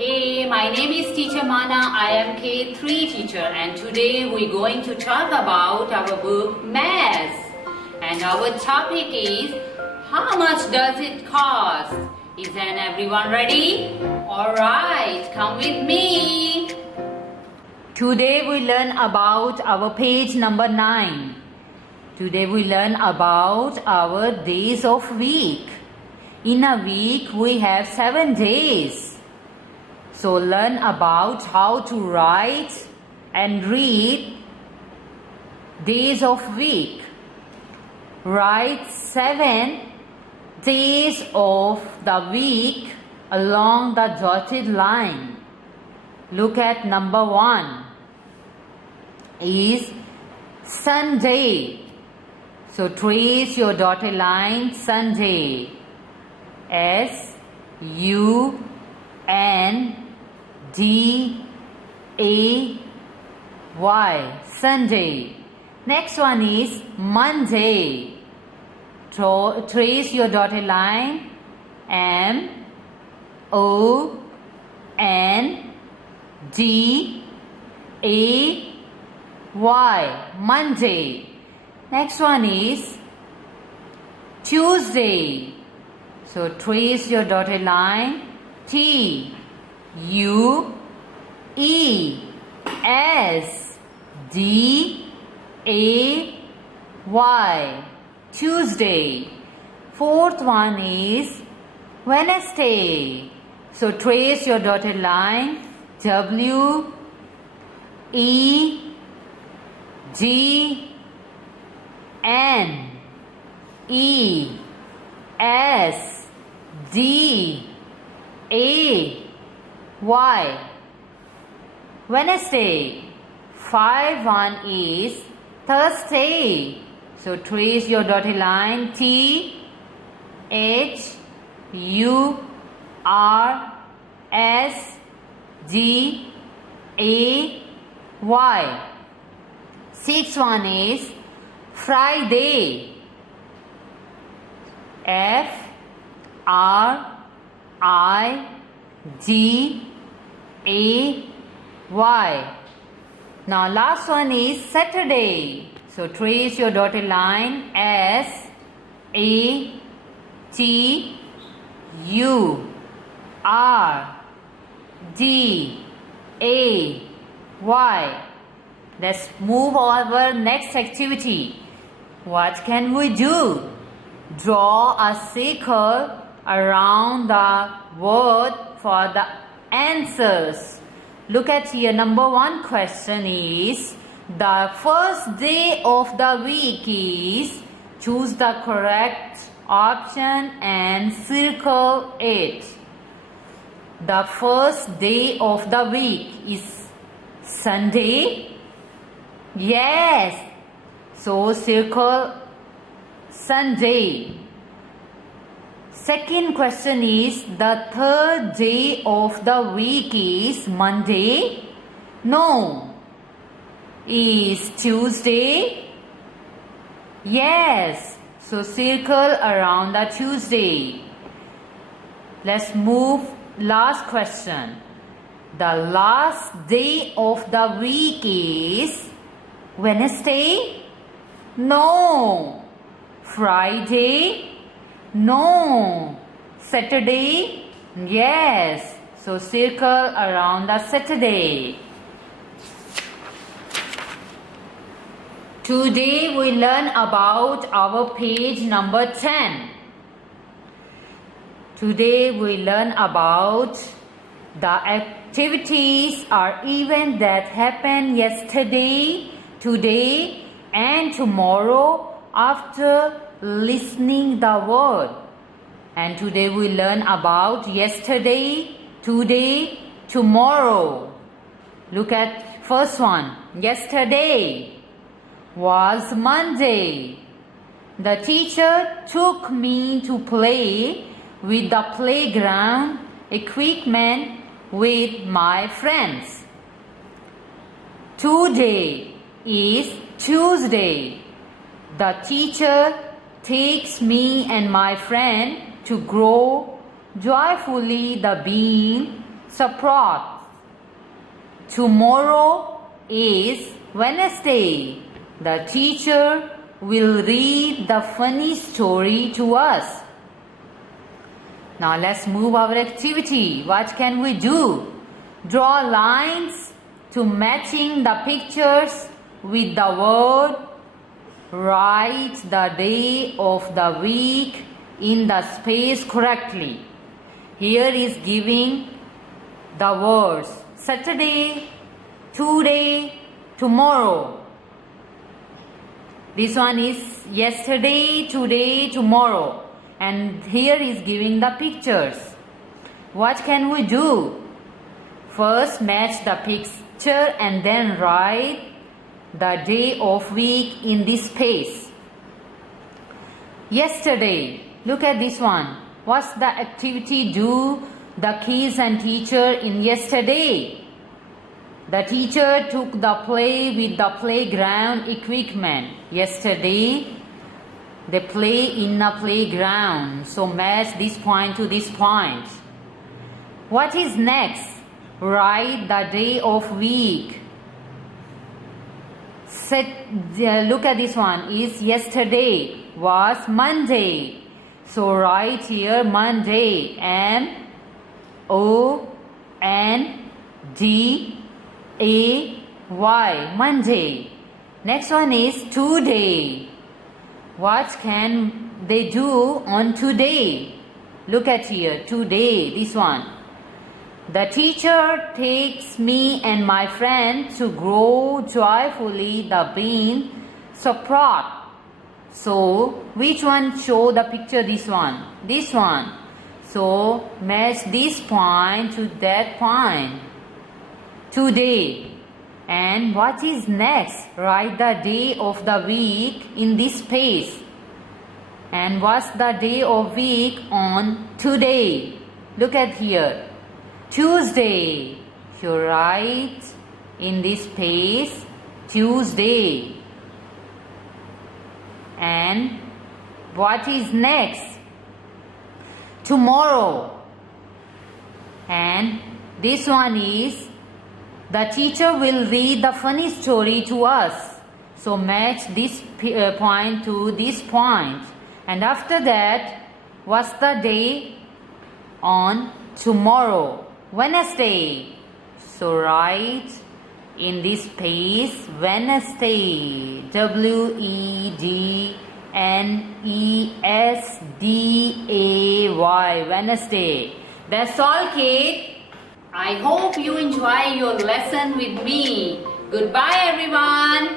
Hey, my name is Teacher Mana. I am K3 teacher and today we're going to talk about our book Maths. And our topic is how much does it cost? Is then everyone ready? Alright, come with me. Today we learn about our page number 9. Today we learn about our days of week. In a week we have 7 days. So learn about how to write and read days of week. Write 7 days of the week along the dotted line. Look at number 1 is Sunday. So trace your dotted line Sunday. S-U-N-D-A-Y Sunday. Next one is Monday. Trace your dotted line M-O-N-D-A-Y Monday. Next one is Tuesday. So trace your dotted line T-U-E-S-D-A-Y Tuesday. Fourth one is Wednesday. So trace your dotted line W-E-G-N-E-S-D-A-Y Wednesday. 5-1 is Thursday. So trace your dotted line T-H-U-R-S-D-A-Y 6-1 is Friday. F-R-I-D-A-Y. Now last one is Saturday. So trace your dotted line S-A-T-U-R-D-A-Y. Let's move over next activity. What can we do? Draw a circle around the word for the answers. Look at here. Number 1 question is, the first day of the week is, choose the correct option and circle it. The first day of the week is Sunday. Yes. So circle Sunday. Second question is, the third day of the week is Monday. No. Is Tuesday? Yes. So circle around the Tuesday. Let's move last question. The last day of the week is Wednesday? No. Friday? No. Saturday? Yes. So circle around the Saturday. Today we learn about our page number 10. Today we learn about the activities or events that happened yesterday, today and tomorrow after listening the word. And today we learn about yesterday, today, tomorrow. Look at first one. Yesterday was Monday. The teacher took me to play with the playground equipment with my friends. Today is Tuesday. The teacher takes me and my friend to grow joyfully the bean Saprath. Tomorrow is Wednesday. The teacher will read the funny story to us. Now let's move our activity. What can we do? Draw lines to matching the pictures with the word. Write the day of the week in the space correctly. Here is giving the words Saturday, today, tomorrow. This one is yesterday, today, tomorrow. And here is giving the pictures. What can we do? First match the picture and then write the day of week in this space. Yesterday, look at this one. What's the activity do the kids and teacher in yesterday? The teacher took the play with the playground equipment. Yesterday, they play in a playground. So match this point to this point. What is next? Write the day of week. Look at this one. Is yesterday was Monday. So write here Monday. M-O-N-D-A-Y. Monday. Next one is today. What can they do on today? Look at here. Today. This one. The teacher takes me and my friend to grow joyfully the bean Saprath. So, which one show the picture? This one. This one. So, match this point to that point. Today. And what is next? Write the day of the week in this space. And what's the day of week on today? Look at here. Tuesday. You write in this space Tuesday. And what is next? Tomorrow. And this one is the teacher will read the funny story to us. So match this point to this point. And after that, what's the day on tomorrow? Wednesday. So write in this space Wednesday. W-E-D-N-E-S-D-A-Y. Wednesday. That's all, kids. I hope you enjoy your lesson with me. Goodbye, everyone.